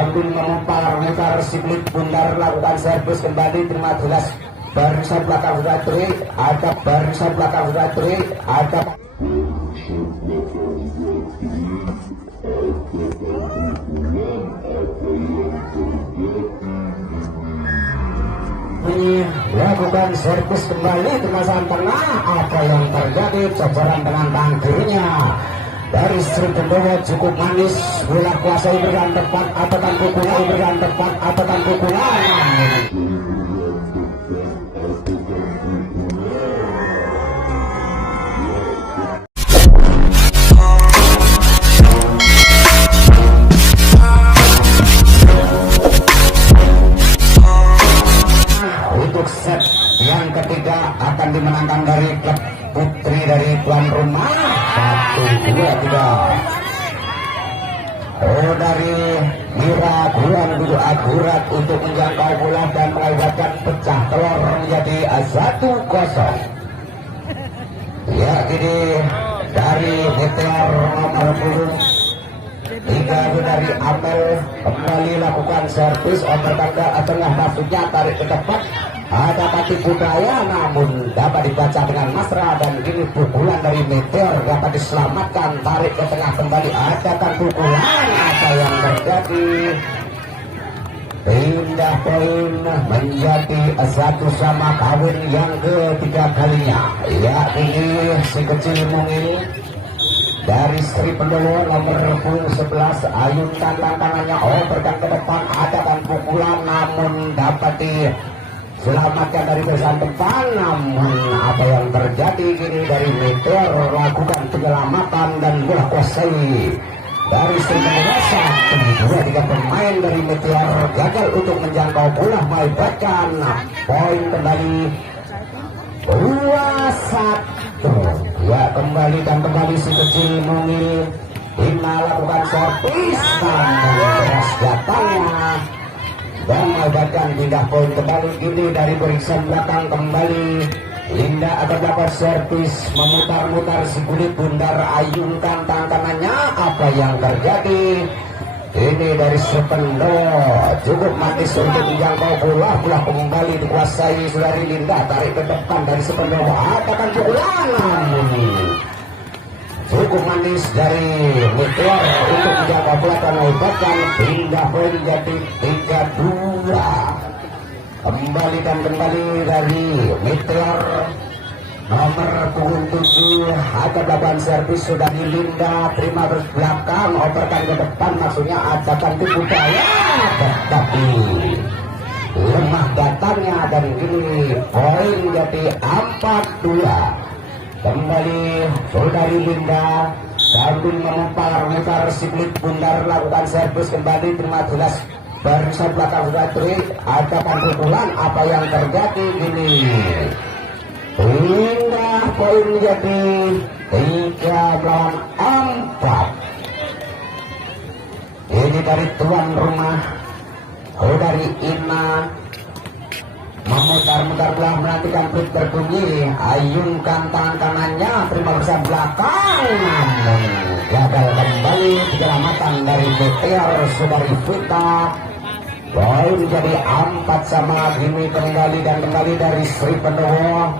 sambil memupar mutar siplit bundar lakukan servis kembali terima jelas barisan belakang sudah trik ada barisan belakang sudah trik ada lakukan servis kembali kemasan tengah. Apa yang terjadi jajaran dengan tangkirnya dari Sri Pendowo cukup manis bola kuasa berikan tepat ataukan pukulan berikan tepat ataukan pukulan set yang ketiga akan dimenangkan dari klub putri dari tuan rumah 1, 2, 3. Oh dari Mira Guan dulu akurat untuk menjangkau bola dan melewatkan pecah telur menjadi 1-0. Ya ini dari Meteor nomor 10 hingga dari Amel kembali lakukan servis oper tangga tengah maksudnya tarik ke depan. Ada kaki budaya namun dapat dibaca dengan mesra dan ini pukulan dari Meteor dapat diselamatkan tarik ke tengah kembali ada kan pukulan apa yang terjadi pindah poin menjadi 1 sama kawin yang ketiga kalinya ya ini si kecil mungil dari Sri Pendowo nomor 11 ayunkan tangannya berkan ke depan ada kan pukulan namun dapat diselamatkan dari besan depan namun apa yang terjadi kini dari Meteor lakukan penyelamatan dan bola kuasai dari Sri Pendowo 1, 2, 3 pemain dari Meteor gagal untuk menjangkau bola melibatkan poin kembali 2-1 ya kembali dan kembali si kecil mungil Hina lakukan servis dan beras datangnya dan melibatkan pindah poin kembali ini dari barisan belakang kembali Linda akan dapat servis memutar-mutar si kulit bundar ayunkan tangannya apa yang terjadi ini dari Sependo cukup manis untuk menjangkau bola kembali dikuasai dari Linda tarik ke depan dari Sependo atakan pukulan cukup manis dari Meteor untuk menjaga bola dan melibatkan pindah poin jadi 3-2 kembali dan kembali dari Meteor nomor 7 ada lakukan servis sudah di Linda terima belakang operkan ke depan maksudnya ajakan budaya tetapi lemah datangnya dan ini poin jadi 4-2 kembali saudari Linda sambil mutar siplit bundar lakukan servis kembali terima jelas barisan belakang sudah trik ada pukulan apa yang terjadi ini pindah poin menjadi 3-4 ini dari tuan rumah dari Ina memutar-mutar bola menantikan pelik berbunyi ayunkan tangan kanannya terima bersama belakang namun gagal kembali penyelamatan dari Meteor saudari Vita poin jadi 4 sama ini kembali dan kembali dari Sri Pendowo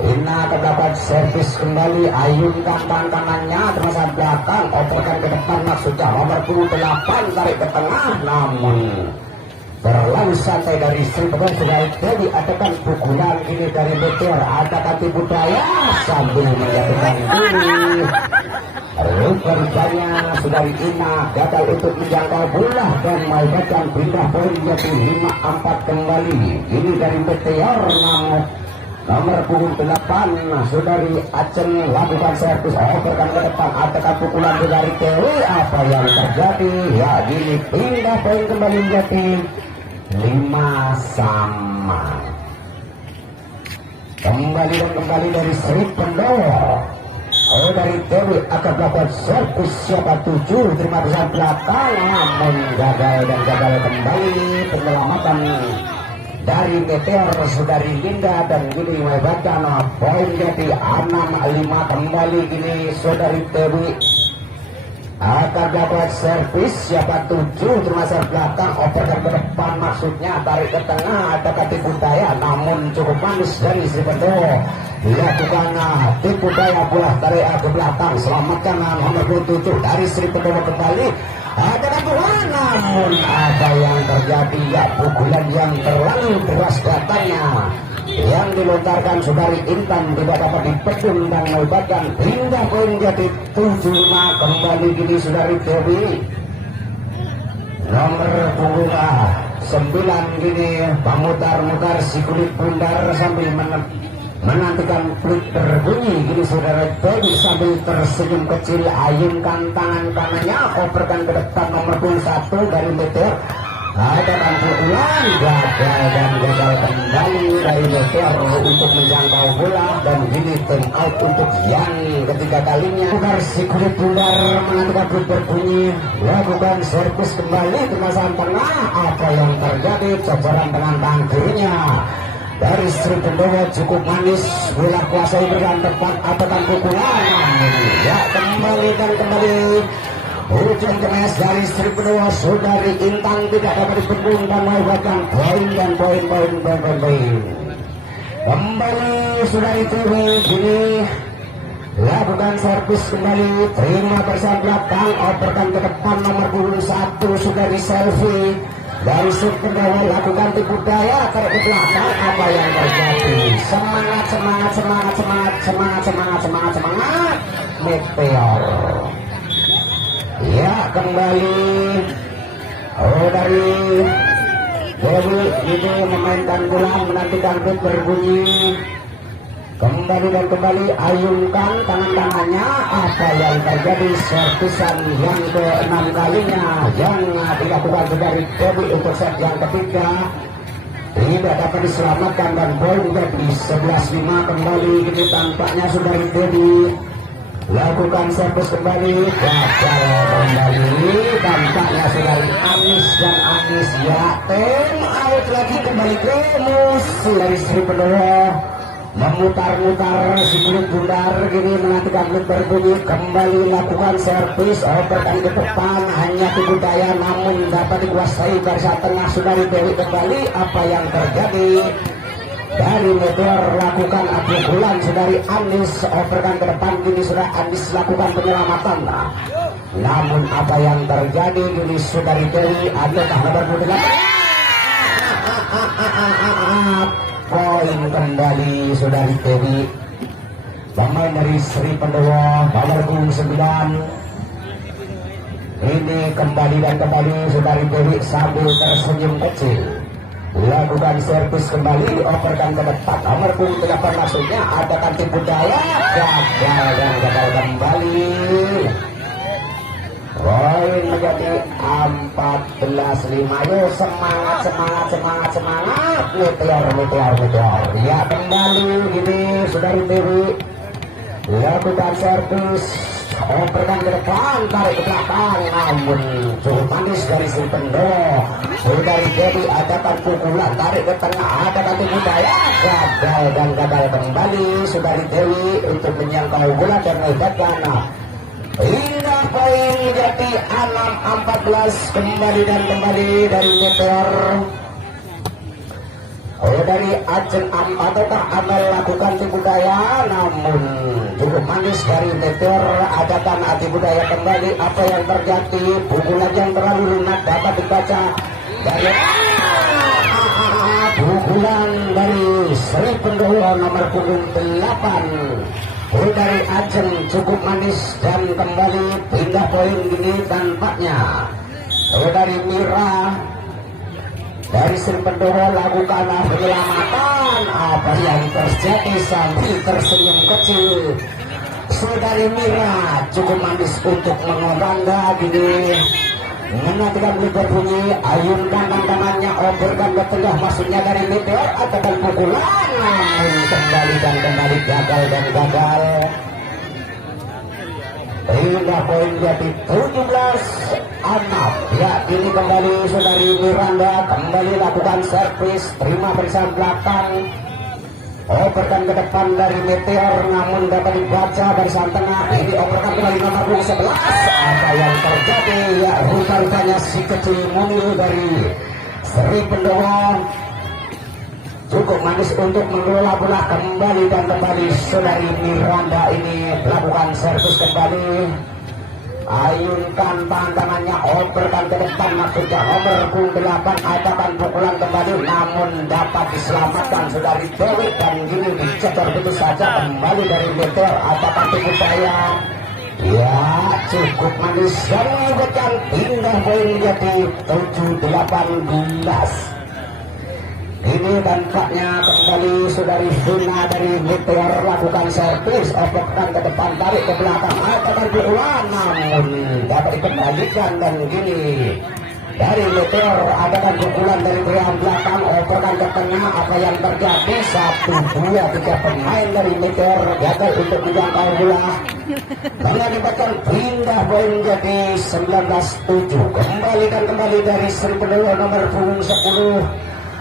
Ina terdapat servis kembali ayunkan tangan kanannya terasa belakang operkan ke depan maksudnya nomor 28 tarik ke tengah namun terlalu santai dari Sri Pendowo sudah jadi adakan pukulan ini dari Meteor ada kaki budaya sambil menjatuhkan diri rupanya sudah Ina gagal untuk menjangkau bola dan melibatkan pindah poin menjadi 5-4 kembali ini dari Meteor nomor 28 saudari Aceng lakukan servis operkan ke depan atakan pukulan dari Dewi apa yang terjadi ya gini pindah poin kembali menjadi 5 sama kembali dan kembali dari Sri Pendowo dari Dewi akan melakukan servis siapa 7 terima kasih belakang namun gagal dan gagal kembali penyelamatan dari Meteor saudari Linda dan gini melibatkan poin jadi 6-5 kembali gini saudari Dewi akan dapat servis. Siapa 7 termasuk belakang, operkan ke depan, maksudnya tarik ke tengah, ada tipu daya namun cukup manis dari Sri Pendowo. Dilakukan tipu daya bola tarik ke belakang, selamatkan nomor 27 dari Sri Pendowo kembali. Ada Tuhan, namun apa yang terjadi? Ya, pukulan yang terlalu deras datanya yang dilontarkan Saudari Intan tidak dapat dipedul dan melibatkan hingga poin jadi 7-5. Kembali gini Saudari Dewi nomor punggung 9 gini memutar-mutar si kulit bundar sambil menantikan peluit berbunyi gini Saudara Dewi sambil tersenyum kecil, ayunkan tangan kanannya, operkan ke depan nomor 21 dari Meteor. Ada pukulan gagal dan gagal kembali dari Meteor untuk menjangkau bola dan ini time out untuk yang ketiga kalinya. Putar si kulit bundar menantikan peluit berbunyi, lakukan servis kembali ke masalah tengah. Apa yang terjadi? Jajaran dengan tangan kirinya dari Sri Pendowo cukup manis, bola kuasai berikan tepat atakan pukulan. Ya, kembali dan kembali ujung kemas dari Sri Pendowo. Saudari Intan tidak dapat dipedul dan mendapatkan poin dan poin. Kembali Saudari Dewi kini lakukan servis kembali, terima bersama belakang, operkan ke depan nomor 21 Saudari Selvi dari Sri Pendowo, lakukan tipu daya tarik ke belakang. Apa yang terjadi? Semangat Meteor. Ya, kembali dari Dewi ini memainkan bola, menantikan peluit berbunyi. Kembali dan kembali, ayunkan tangan-tangannya. Apa yang terjadi? Servisan yang ke-6 kalinya yang dilakukan dari Dewi untuk set yang ketiga tidak dapat diselamatkan dan poin jadi 11-5. Kembali ini tampaknya Saudari Dewi lakukan servis kembali, gagal kembali, tampaknya Saudari Anis dan Anis. Ya, time out lagi kembali ke musuh dari Sri Pendowo. Memutar-mutar si kulit bundar gini menantikan peluit berbunyi, kembali lakukan servis, operkan ke depan, hanya tipu daya namun dapat dikuasai barisan tengah Saudari Dewi kembali. Apa yang terjadi? Dari Meteor lakukan pukulan Saudari Anis, operkan ke depan gini Saudari Anis lakukan penyelamatan. Namun apa yang terjadi gini Saudari Dewi, adakah nomor 28? Poin kembali Saudari Dewi, pemain dari Sri Pendowo nomor 9. Ini kembali dan kembali Saudari Dewi sambil tersenyum kecil, lakukan servis kembali, operkan ke depan nomor 8, maksudnya adakan tipu daya, gagal kembali. Poin menjadi 14-5. Yo, semangat Meteor. Ya, kembali gini Saudari Dewi lakukan servis, operkan ke depan, tarik ke belakang, namun cukup manis dari Sri Pendowo. Saudari Dewi adakan pukulan, tarik ke tengah, adakan tipu daya, gagal kembali Saudari Dewi untuk menyangkau bola dan melebatkan. Hingga poin jadi 6-14. Kembali dan kembali dari Meteor. Dari Aceh ataukah Amel lakukan tipu daya, namun cukup manis dari Meteor, adakan tipu daya kembali. Apa yang terjadi? Pukulan yang terlalu lunak dapat dibaca dari pukulan dari Sri Pendowo nomor punggung 8. Dari Aceh cukup manis dan kembali pindah poin gini tampaknya. Dari Mira dari Sri Pendowo lakukan penyelamatan. Apa yang terjadi? Sambil tersenyum kecil Saudari Mira cukup manis untuk mengobanda gini, menantikan peluit berbunyi, ayunkan tangannya, operkan ke tengah, maksudnya dari Meteor atakan pukulan, namun kembali dan kembali gagal. Hingga poin jadi 17-6. Ya, ini kembali Saudari Miranda kembali lakukan servis, terima barisan belakang, Operkan ke depan dari Meteor, namun dapat dibaca barisan tengah. Ini operkan kembali nomor 11. Apa yang terjadi? Ya, rupa-rupanya si kecil mundur dari Sri Pendowo cukup manis untuk mengelola bola kembali, dan kembali saudari Miranda ini melakukan servis kembali. Ayunkan tangannya, operkan ke depan, maksudnya nomor 8 adakan pukulan kembali, namun dapat diselamatkan saudari Dewi, dan ini dicetor begitu saja kembali dari Meteor. Adakan tubuh saya, ya cukup manis dan menguatkan, pindah poin menjadi 7-18. Ini tampaknya kembali saudari Vina dari Meteor lakukan servis, operkan ke depan, tarik ke belakang, adakan pukulan, namun dapat dikembalikan, dan gini dari Meteor adakan pukulan dari berian belakang, operkan ke tengah. Apa yang terjadi? 1-2-3 pemain dari Meteor gagal untuk menjangkau bola, mengakibatkan pindah poin menjadi 19-7. Kembalikan kembali dari Sri Pendowo nomor punggung 10.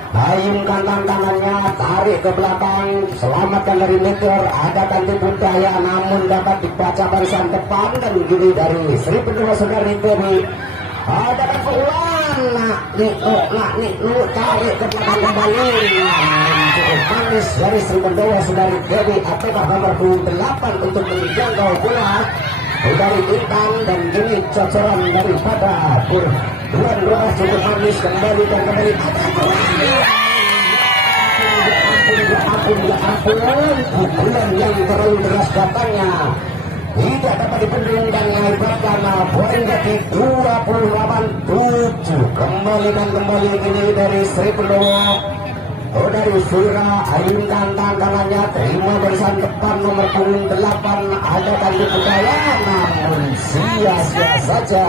Ayunkan tangannya, tarik ke belakang, selamatkan dari Meteor, adakan tipu daya, namun dapat dibaca barisan depan, dan gini dari Sri Pendowo saudari Dewi. Adakan pukulan, nak Niklu, tarik ke belakang kembali, cukup manis dari Sri Pendowo saudari Dewi. Ataukah nomor 8 untuk menjangkau bola dari Intan, dan gini cocoran daripada dua cukup manis kembali, dan kembali ampun, pukulan yang terlalu deras datangnya tidak dapat dibendung dan mengakibatkan poin jadi 28-7. Kembali ini dari Sri Pendowo, dari Vira. Ayunkan tangannya, terima barisan depan nomor punggung 8, adakan dibudaya, namun sia-sia saja.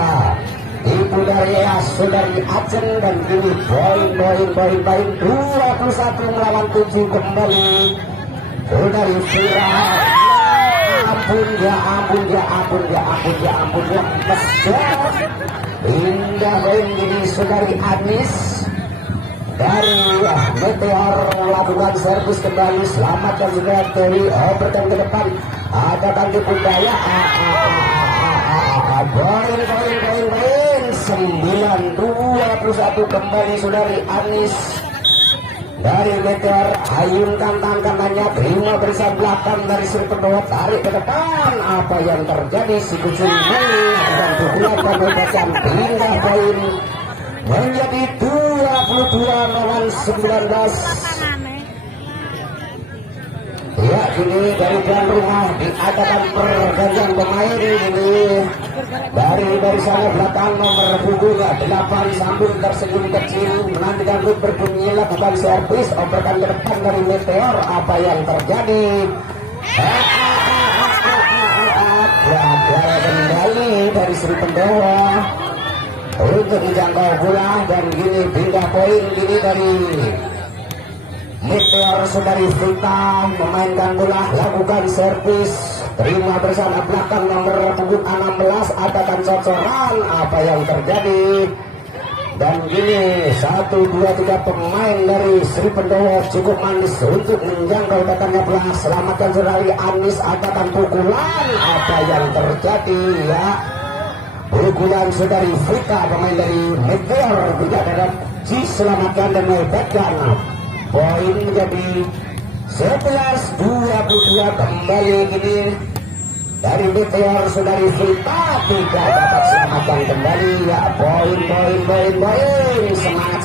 Ibu dari saudari Aceng, dan kini poin 21 melawan 7 kembali saudari Vira. Ampun, mesjok indah poin ini saudari Anis dari Meteor melakukan servis kembali, selamatkan saudara Dewi. Operkan ke depan, adakan dibudaya, poin 9-21 kembali saudari Anis dari Meteor. Ayunkan tangannya, terima barisan belakang dari Sri Pendowo, tarik ke depan. Apa yang terjadi? Si kucing ini dan pukulan pembebasan, pindah poin menjadi 22-19. Ya, ini dari tuan rumah diadakan pergantian pemain ini dari sana belakang nomor punggung 8 sambung tersenyum kecil menantikan lut berbunyi lakukan servis, operkan ke depan dari Meteor. Apa yang terjadi? Gagal kembali dari Sri Pendowo untuk menjangkau bola, dan gini pindah poin gini dari Meteor saudari Vita memainkan bola, lakukan servis, terima bersama belakang nomor punggung 16, adakan cocoran. Apa yang terjadi? Dan gini 1-2-3 pemain dari Sri Pendowo cukup manis untuk menjangkau datangnya bola, selamatkan saudari Anis, adakan pukulan. Apa yang terjadi? Ya, pukulan saudari Vita pemain dari Meteor tidak dapat diselamatkan dan menghebatkan. Poin menjadi 11-22 kembali gini dari Meteor saudari Vita tidak dapat selamatkan kembali. Ya, poin semangat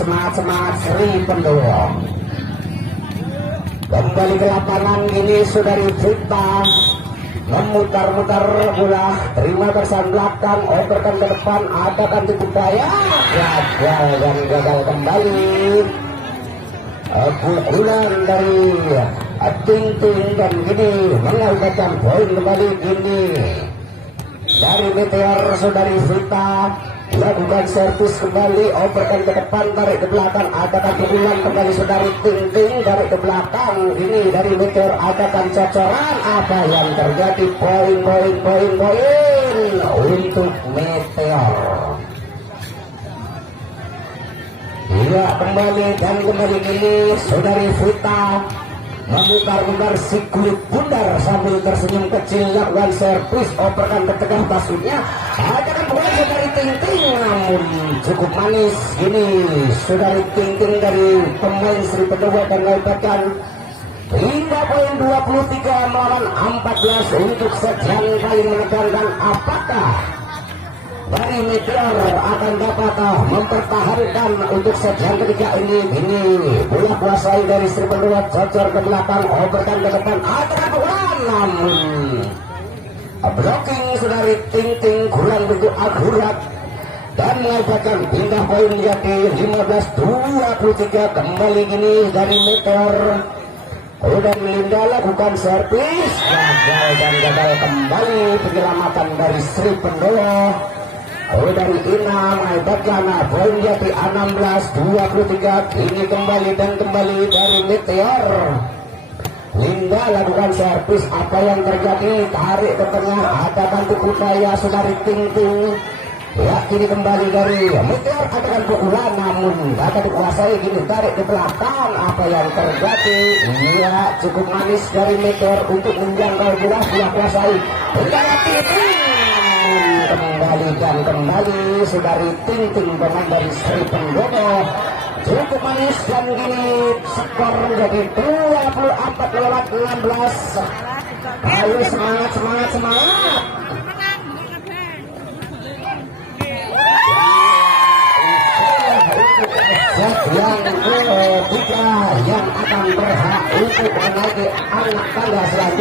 Sri Pendowo. Kembali ke lapangan gini saudari Vita memutar-mutar bola, terima barisan belakang, operkan ke depan, adakan tipu daya, gagal kembali. Pukulan dari Ting dan gini mengakibatkan poin kembali gini dari Meteor saudari Vita, lakukan servis kembali, operkan ke depan, tarik ke belakang, adakan pukulan kembali saudari Ting tarik ke belakang. Ini dari Meteor, adakan cocoran. Apa yang terjadi? Poin untuk Meteor. Ya, kembali ini saudari Vita memutar-mutar si kulit bundar sambil tersenyum kecil lakukan servis operkan tertekan tasnya akan bola dari Ting-Ting namun cukup manis ini saudari Ting-Ting dari pemain Sri Pendowo dan mendapatkan hingga poin 23 melawan 14 untuk sekian kali menekankan apakah dari Meteor akan dapat mempertahankan untuk sekian ketiga ini bola kuasai dari Sri Pendowo cocor ke belakang operkan ke depan ada bola namun blocking saudari Ting-Ting kurang begitu akurat dan mengakibatkan hingga poin menjadi 15-23 kembali gini dari Meteor. Udah Melinda lakukan servis gagal dan gagal kembali penyelamatan dari Sri Pendowo. Dari Ina mengakibatkan poin jadi 16-23 kini kembali dari Meteor. Linda lakukan servis apa yang terjadi tarik ke tengah ada bantu Putaya saudari Ting-Ting ya kini kembali dari Meteor adakan pukulan namun dapat dikuasai gini tarik ke belakang apa yang terjadi ya cukup manis dari Meteor untuk menjangkau bola kuasai kembali saudari Ting-Ting pemain dari Sri Pendowo cukup manis dan gini skor menjadi 24-16. Ayo semangat yang ketiga yang akan berhak untuk menaiki anak tangga selanjutnya.